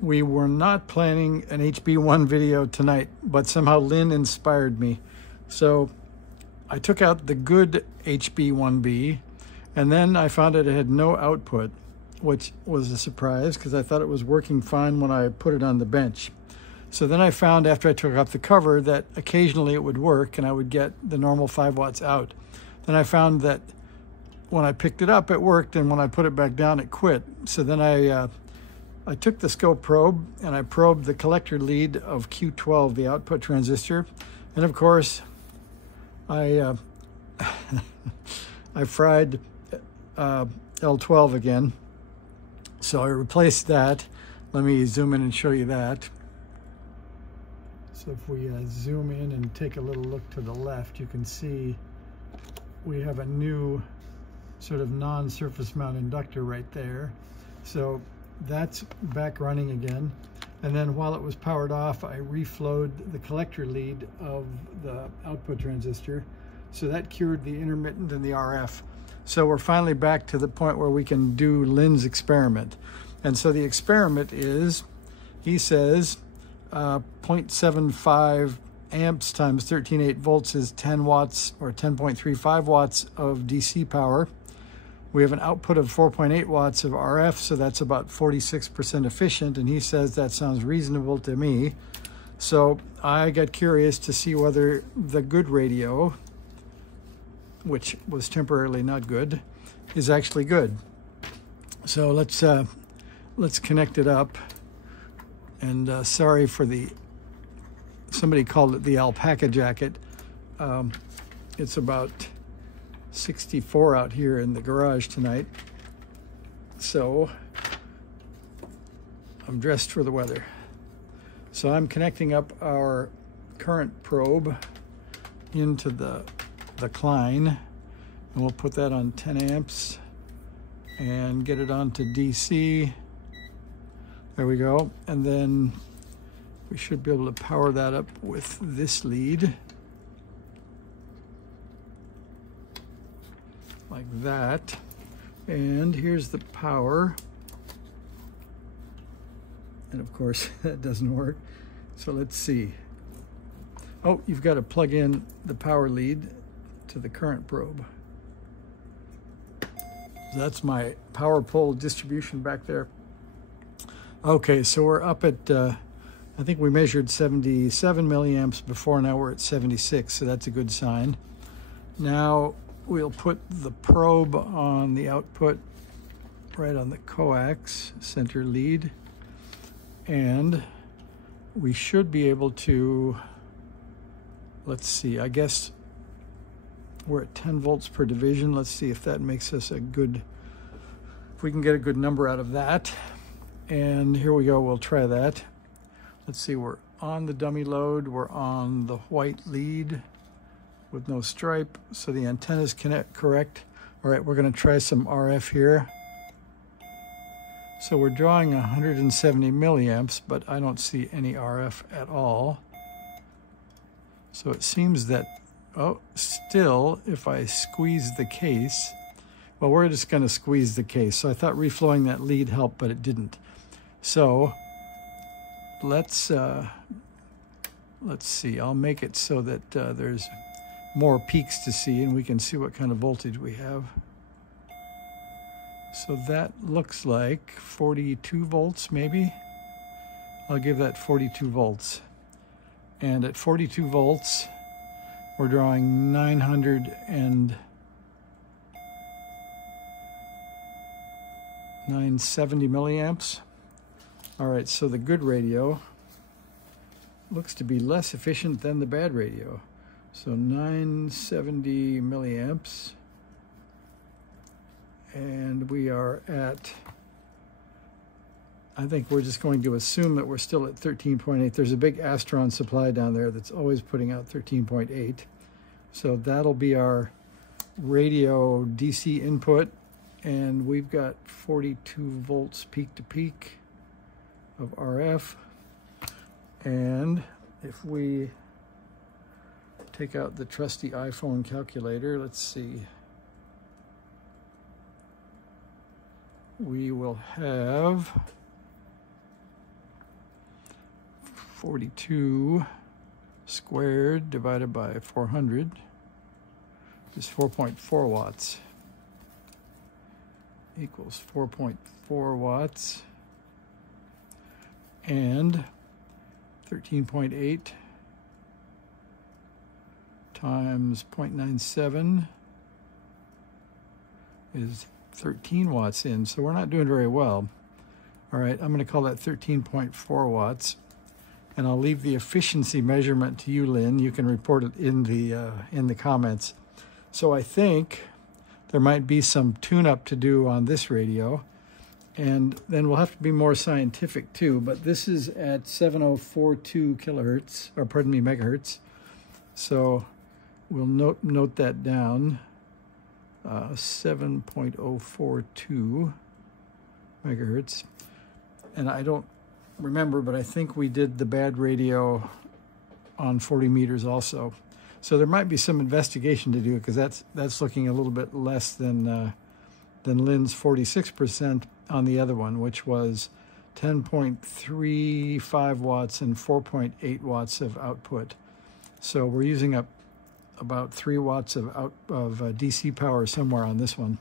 We were not planning an HB-1 video tonight, but somehow Lynn inspired me. So I took out the good HB-1B, and then I found it had no output, which was a surprise because I thought it was working fine when I put it on the bench. So then I found after I took off the cover that occasionally it would work and I would get the normal 5 watts out. Then I found that when I picked it up, it worked, and when I put it back down, it quit. So then I took the scope probe and I probed the collector lead of Q12, the output transistor. And of course, I fried L12 again. So I replaced that. Let me zoom in and show you that. So if we zoom in and take a little look to the left, you can see we have a new sort of non-surface mount inductor right there. So that's back running again. And then while it was powered off, I reflowed the collector lead of the output transistor. So that cured the intermittent and the RF. So we're finally back to the point where we can do Lynn's experiment. And so the experiment is, he says, 0.75 amps times 13.8 volts is 10 watts or 10.35 watts of DC power. We have an output of 4.8 watts of RF, so that's about 46% efficient, and he says that sounds reasonable to me. So I got curious to see whether the good radio, which was temporarily not good, is actually good. So let's connect it up. And sorry for somebody called it the alpaca jacket. It's about 64 out here in the garage tonight. So I'm dressed for the weather. So I'm connecting up our current probe into the Klein, and we'll put that on 10 amps and get it onto DC. There we go. And then we should be able to power that up with this lead. Like that. And here's the power. And of course, that doesn't work. So let's see. Oh, you've got to plug in the power lead to the current probe. So that's my power pole distribution back there. Okay, so we're up at, I think we measured 77 milliamps before, now we're at 76, so that's a good sign. Now we'll put the probe on the output right on the coax center lead, and we should be able to, let's see, I guess we're at 10 volts per division. Let's see if that makes us a good, if we can get a good number out of that. And here we go, we'll try that. Let's see, we're on the dummy load, we're on the white lead with no stripe, so the antenna's correct. All right, we're gonna try some RF here. So we're drawing 170 milliamps, but I don't see any RF at all. So it seems that, oh, still, if I squeeze the case, well, we're just gonna squeeze the case. So I thought reflowing that lead helped, but it didn't. So let's see, I'll make it so that there's more peaks to see and we can see what kind of voltage we have. So that looks like 42 volts maybe. I'll give that 42 volts. And at 42 volts, we're drawing 970 milliamps. All right, so the good radio looks to be less efficient than the bad radio. So 970 milliamps. And we are at, I think we're just going to assume that we're still at 13.8. There's a big Astron supply down there that's always putting out 13.8. So that'll be our radio DC input. And we've got 42 volts peak to peak of RF. And if we take out the trusty iPhone calculator, let's see, we will have 42 squared divided by 400 is 4.4 watts. Equals 4.4 watts. And 13.8 times 0.97 is 13 watts in. So we're not doing very well. All right, I'm going to call that 13.4 watts. And I'll leave the efficiency measurement to you, Lynn. You can report it in the comments. So I think there might be some tune-up to do on this radio. And then we'll have to be more scientific too, but this is at 7042 kilohertz, or pardon me, megahertz. So we'll note that down, 7.042 megahertz. And I don't remember, but I think we did the bad radio on 40 meters also. So there might be some investigation to do, because that's looking a little bit less than Lynn's 46% on the other one, which was 10.35 watts and 4.8 watts of output. So we're using up about 3 watts of DC power somewhere on this one.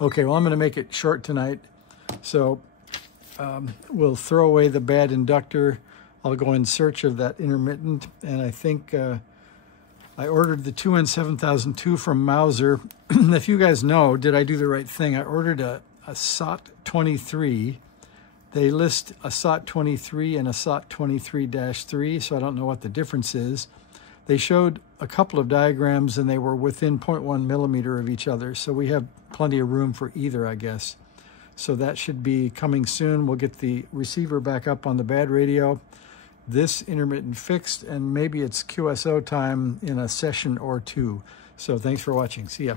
Okay, well, I'm going to make it short tonight. So we'll throw away the bad inductor. I'll go in search of that intermittent, and I think I ordered the 2N7002 from Mauser. If you guys know, did I do the right thing? I ordered a SOT23. They list a SOT23 and a SOT23-3, so I don't know what the difference is. They showed a couple of diagrams, and they were within 0.1 millimeter of each other, so we have plenty of room for either, I guess. So that should be coming soon. We'll get the receiver back up on the bad radio, this intermittent fixed, and maybe it's QSO time in a session or two. So thanks for watching. See ya.